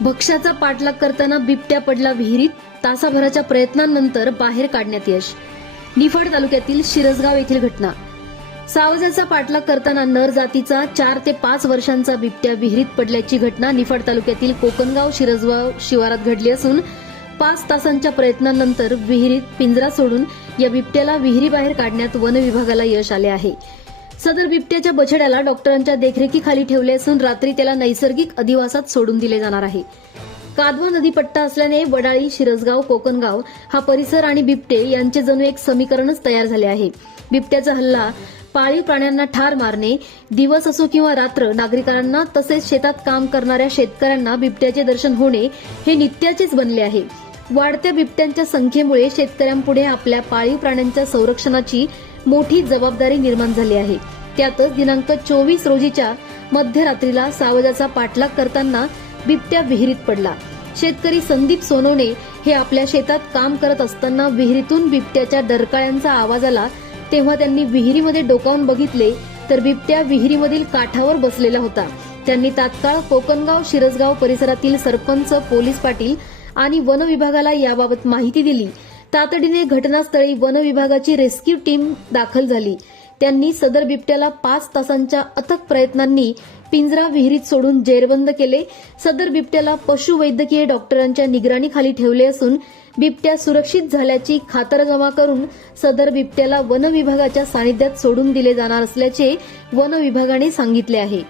भक्ष्याचा पाठलाग करताना बिबट्या पडला विहिरीत तासाभराच्या प्रयत्नांनंतर बाहेर काढण्यात यश. निफाड तालुक्यातील शिरसगाव येथील घटना. सावजाचा पाठलाग करताना नर जातीचा चार ते पाच वर्षांचा बिबट्या विहिरीत पडल्याची घटना निफाड तालुक्यातील कोकणगाव शिरसगाव शिवारात घडली असून पाच तासांच्या प्रयत्नांनंतर विहिरीत पिंजरा सोडून या बिबट्याला विहिरीबाहेर काढण्यात वन विभागाला यश आले आहे. सदर बिबट्याच्या बछड्याला डॉक्टरांच्या देखरेखीखाली ठेवले असून रात्री त्याला नैसर्गिक अधिवासात सोडून दिले जाणार आहे. कादवा नदी पट्टा असल्याने वडाळी शिरसगाव कोकणगाव हा परिसर आणि बिबटे यांचे जणू एक समीकरणच तयार झाले आहे. बिबट्याचा हल्ला पाळीव प्राण्यांना ठार मारणे दिवस असो किंवा रात्र नागरिकांना तसेच शेतात काम करणाऱ्या शेतकऱ्यांना बिबट्याचे दर्शन होणे हे नित्याचेच बनले आहे. वाढत्या बिबट्यांच्या संख्येमुळे शेतकऱ्यांपुढे आपल्या पाळीव प्राण्यांच्या संरक्षणाची मोठी जबाबदारी निर्माण झाली आहे. त्यातच दिनांक चोवीस रोजीच्या मध्यरात्रीला सावजाचा पाठलाग करताना बिबट्या विहिरीत पडला. शेतकरी संदीप सोनवणे हे आपल्या शेतात काम करत असताना विहिरीतून बिबट्याच्या डरकाळ्यांचा आवाज आला. तेव्हा त्यांनी विहिरीमध्ये डोकावून बघितले तर बिबट्या विहिरीमधील काठावर बसलेला होता. त्यांनी तात्काळ कोकणगाव शिरसगाव परिसरातील सरपंच पोलीस पाटील आणि वन विभागाला याबाबत माहिती दिली. तातडीने घटनास्थळी वन विभागाची रेस्क्यू टीम दाखल झाली. त्यांनी सदर बिबट्याला पाच तासांच्या अथक प्रयत्नांनी पिंजरा विहिरीत सोडून जेरबंद केले. सदर बिबट्याला पशुवैद्यकीय डॉक्टरांच्या निगराणीखाली ठेवले असून बिबट्या सुरक्षित झाल्याची खातरजमा करून सदर बिबट्याला वन विभागाच्या सानिध्यात सोडून दिले जाणार असल्याचे वन विभागाने सांगितले आहे.